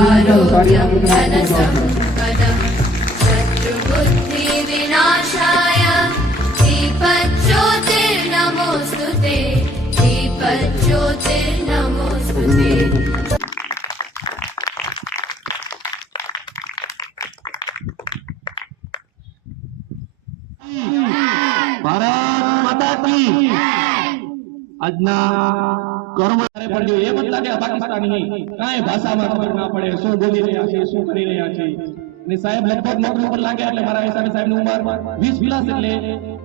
आरोग्यं धनसम्पदं शत्रुबुद्धिविनाशाय दीपज्योतिर्नमोऽस्तु ते दीपज्योतिर्नमोऽस्तु ते। ભારત માતા કી આજના કર્મ પણ જો એ મત લાગે પાકિસ્તાની કાંઈ ભાષામાં ખબર ના પડે શું બોલી રહ્યા છે શું કરી રહ્યા છે અને સાહેબ લગભગ નોકરી પર લાગે એટલે મારા હિસાબે સાહેબની ઉંમર 20 પ્લસ એટલે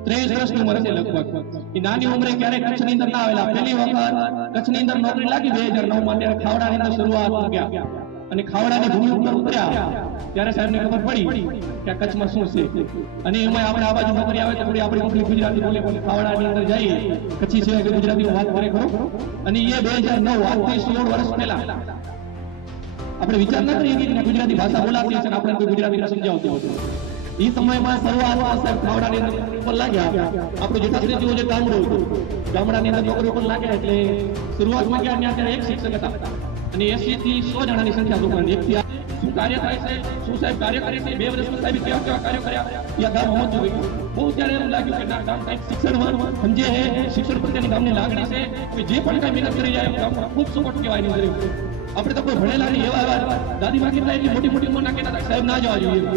23 વર્ષની ઉંમર છે લગભગ એ નાની ઉંમરે ક્યારે કચ્છની અંદર ના આવેલા પહેલી વખત કચ્છની અંદર નોકરી લાગી 2009 માં ત્યારે ખાવડાની અંદર શરૂઆત ગયા અને ખાવડાની ભૂમિ ઉપર ઉતર્યા ત્યારે સાહેબને ખબર પડી કે કચ્છમાં શું છે અને એમાં આપણે આ બાજુ નોકરી આવે તો થોડી આપણી ગુજરાતી બોલે પણ ખાવડાની અંદર જઈએ કચ્છી છે કે ગુજરાતી વાત કરે ખરો અને એ 2009 આજથી 16 વર્ષ પહેલા આપણે વિચાર ન કરીએ કે ગુજરાતી ભાષા બોલાતી છે અને આપણે કોઈ ગુજરાતી સમજાવતું હતું એ સમયમાં શરૂઆતમાં સાહેબ ખાવડાની અંદર ઉપર લાગ્યા આપણું જેટલું જેવું જે ગામડું હતું ગામડાની અંદર નોકરી ઉપર લાગ્યા એટલે શરૂઆતમાં ગયા ત્યાં ત્યારે એક શિક્ષક હતા અને 80 થી 100 જણાની સંખ્યા દુકાન એકથી શું કાર્ય થાય છે શું સાહેબ કાર્ય કરે છે 2 વર્ષમાં સાહેબ કેવા કેવા કાર્ય કર્યા એ ગામ પહોંચવું હોય બહુ ત્યારે એવું લાગ્યું કે ના ગામ કંઈક શિક્ષણમાં સમજે છે શિક્ષણ પ્રત્યેની ગામની લાગણી છે કે જે પણ કઈ મહેનત કરી જાય ગામમાં ખૂબ સપોર્ટ કહેવાય નહીં આપણે તો કોઈ ભણેલા નહીં એવા દાદીમાં કેટલા એટલી મોટી મોટી ઉંમરના કહેતા સાહેબ ના જવા જોઈએ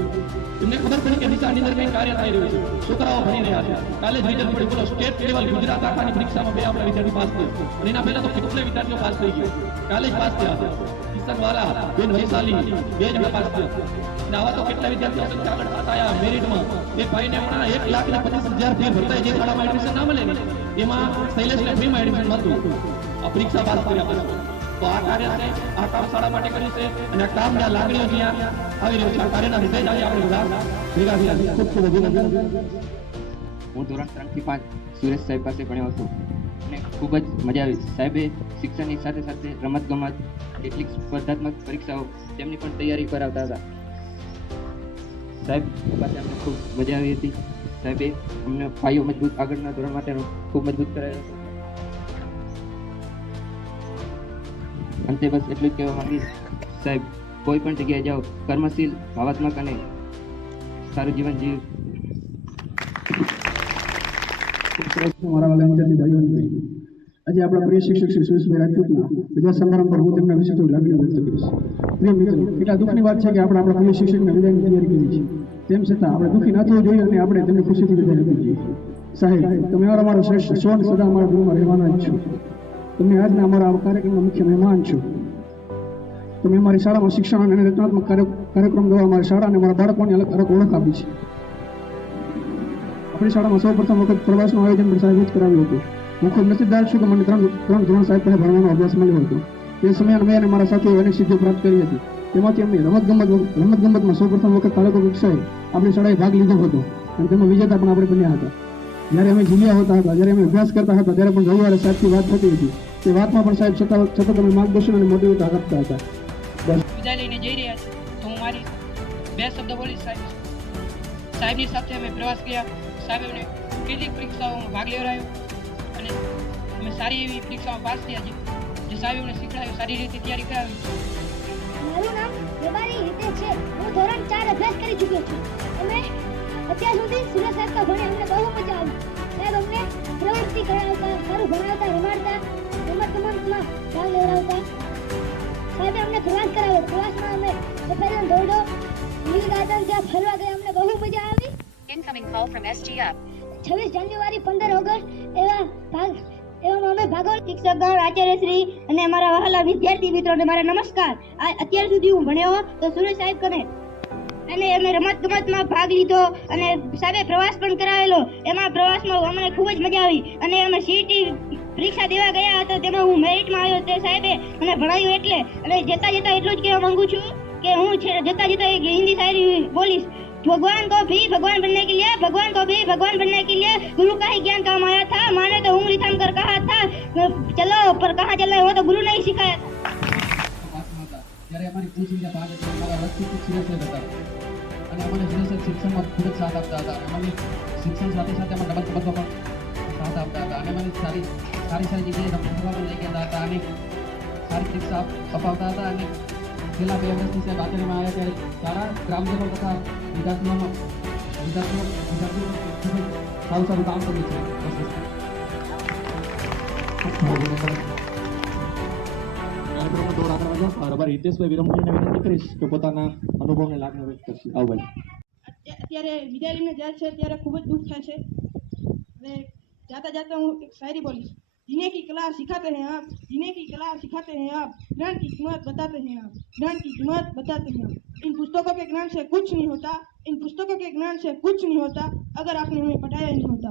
એમને ખબર પડી કે દિશાની અંદર કંઈ કાર્ય થઈ રહ્યું છે છોકરાઓ ભણી રહ્યા છે કાલે જ રિઝલ્ટ પડી બોલો સ્ટેટ લેવલ ગુજરાત આખાની પરીક્ષામાં 2 આપણા વિદ્યાર્થી પાસ થયા અને એના પહેલા તો કેટલા વિદ્યાર્થીઓ પાસ થઈ ગયા કાલે જ પાસ થયા હતા કિશનવાલા બેન વૈશાલી 2 જણા પાસ થયા અને આવા તો કેટલા વિદ્યાર્થીઓ આગળ થયા મેરિટમાં એ ભાઈને હમણાં 1,25,000 ફી ભરતા જે શાળામાં એડમિશન ના મળે ને એમાં શૈલેષને ફ્રીમાં એડમિશન મળતું આ પરીક્ષા પાસ કર્યા પછી તો આ કાર્ય છે આ કામ શાળા માટે કર્યું છે અને આ કામના લાગણીઓ જ્યાં આવી રહ્યું છે આ કાર્યના લીધે જ આજે આપણે બધા ભેગા થયા ખૂબ ખૂબ અભિનંદન। હું ધોરણ 3 થી 5 સુરેશ સાહેબ પાસે ભણ્યો હતો અને ખૂબ જ મજા આવી સાહેબે શિક્ષણની સાથે સાથે રમતગમત કેટલીક સ્પર્ધાત્મક પરીક્ષાઓ તેમની પણ તૈયારી કરાવતા હતા સાહેબ પાસે અમને ખૂબ મજા આવી હતી સાહેબે અમને પાયો મજબૂત આગળના ધોરણ માટે ખૂબ મજબૂત કરાયો હતો અંતે બસ એટલું જ કહેવા માંગીશ સાહેબ કોઈ પણ જગ્યાએ જાઓ કર્મશીલ ભાવાત્મક અને સારું જીવન જીવ। મારા વાલા વિદ્યાર્થી ભાઈઓને આજે આપણા પ્રિય શિક્ષક શ્રી સુરેશભાઈ રાજપૂતના બીજા સમારંભ પર હું તેમના વિશે થોડી લાગણી વ્યક્ત કરીશ। પ્રિય મિત્રો એટલા દુઃખની વાત છે કે આપણે આપણા પ્રિય શિક્ષકને વિદાયની તૈયારી કરી છે તેમ છતાં આપણે દુઃખી ના થવું જોઈએ અને આપણે તેમને ખુશીથી વિદાય આપવી જોઈએ। સાહેબ તમે અમારો શ્રેષ્ઠ છો અને સદા અમારા ગુરુમાં રહેવાના જ છો। તમે આજના અમારા કાર્યક્રમના મુખ્ય મહેમાન છો। તમે અમારી શાળામાં શિક્ષણ અને રચનાત્મક કાર્યક્રમ દ્વારા અમારી શાળા અને અમારા બાળકોને અલગ ઓળખ આપી છે। આપણી શાળામાં સૌ પ્રથમ વખત પ્રવાસનું આયોજન પણ સાહેબ જ કરાવ્યું હતું। હું ખૂબ નસીબદાર છું કે મને ત્રણ ધોરણ સાહેબ પાસે ભણવાનો અભ્યાસ મળ્યો હતો। તે સમયે મેં અને મારા સાથીઓએ અનેક સિદ્ધિઓ પ્રાપ્ત કરી હતી। તેમાંથી અમને રમતગમતમાં સૌ પ્રથમ વખત તાલુકા કક્ષાએ આપણી શાળાએ ભાગ લીધો હતો અને તેમાં વિજેતા પણ આપણે બન્યા હતા। જ્યારે અમે જીલ્યા હોતા હતા જ્યારે અમે અભ્યાસ કરતા હતા ત્યારે પણ રવિવારે સાહેબથી વાત થતી હતી તે વાતમાં પણ સાહેબ સતત અમે માર્ગદર્શન અને મોટિવેટ આપતા હતા। વિદાય લઈને જઈ રહ્યા છે તો હું મારી 2 શબ્દ બોલીશ સાહેબની સાથે અમે પ્રવાસ કર્યા સાહેબ અમને કેટલીક પરીક્ષાઓમાં ભાગ લેવડાવ્યો અને અમે સારી એવી પરીક્ષામાં પાસ થયા છે જે સાહેબ અમને શીખવાડ્યું સારી રીતે તૈયારી કરાવી। મારું નામ રબારી હિતેશ છે। હું ધોરણ 4 અભ્યાસ કરી ચૂક્યો છું। અમે અત્યાર સુધી સુરેશ સાહેબ કા ભણે અમને બહુ મજા આવી। સાહેબ અમને પ્રવૃત્તિ કરાવતા સારું ભણાવતા રમાડતા રમતગમતમાં ભાગ લેવડાવતા સાહેબે અમને પ્રવાસ કરાવ્યો। પ્રવાસમાં અમે સફેદ દોડો લીલ ગાર્ડન ત્યાં ફરવા ગયા અમને બહુ મજા આવી। Incoming call from SGF. 26 January 15 August એવામાં અમે ભાગોળ શિક્ષકગણ આચાર્યશ્રી અને અમારા વહાલા વિદ્યાર્થી મિત્રોને મારા નમસ્કાર। અત્યાર સુધી હું ભણ્યો તો સુરેશ સાહેબ કને અને અમે રમતગમતમાં ભાગ લીધો અને સાહેબે પ્રવાસ પણ કરાવેલો। એમાં પ્રવાસમાં અમને ખૂબ જ મજા આવી અને અમે સીટી પરીક્ષા દેવા ગયા હતા તેમાં હું મેરિટમાં આવ્યો। તે સાહેબે મને ભણાવ્યું એટલે અને જતા એટલું જ કહેવા માંગુ છું કે હું જતા એક હિન્દી શાયરી બોલીશ। भगवान को भी भगवान बनने के लिए भगवान को भी भगवान बनने के लिए गुरु का ही ज्ञान काम आया था। माने तो उंगली थाम कर कहा था चलो पर कहाँ चलना है वो तो गुरु ने ही सिखाया था। જ્યારે અમારી કુલ સંખ્યા 5 હતી અમારા લક્ષ્ય સુરેશ હતા અને અમને સુરેશ શિક્ષણમાં ખૂબ જ સાથ આપતા હતા। અમને શિક્ષણ સાથે સાથે અમે રમતગમતમાં પણ સાથ આપતા હતા અને મને સારી જગ્યાએ રમતગમતમાં લઈ ગયા હતા અને સારી પરીક્ષા અપાવતા હતા અને છેલ્લા 2 વર્ષથી સાહેબ આચાર્યમાં આવ્યા ત્યારે સારા ગ્રામજનો તથા વિદ્યાર્થીઓ ખૂબ જ સારું કામ કર્યું છે. કાર્યક્રમનો દોર આગળ વધો. અમારા હિતેશભાઈ વિરમભાઈને વિનંતી કરીશ કે પોતાના અનુભવને લાગણી વ્યક્ત કરશે. આવો ભાઈ. અત્યારે વિદાય લઈને જાય છે ત્યારે ખૂબ જ દુઃખ થાય છે અને જાતા જાતા હું એક શાયરી બોલીશ. जीने की कला सिखाते हैं आप, जीने की कला सिखाते हैं आप, ज्ञान की कीमत बताते हैं आप, ज्ञान की कीमत बताते हैं आप. इन पुस्तकों के ज्ञान से कुछ नहीं होता, इन पुस्तकों के ज्ञान से कुछ नहीं होता अगर आपने हमें पढ़ाया नहीं होता.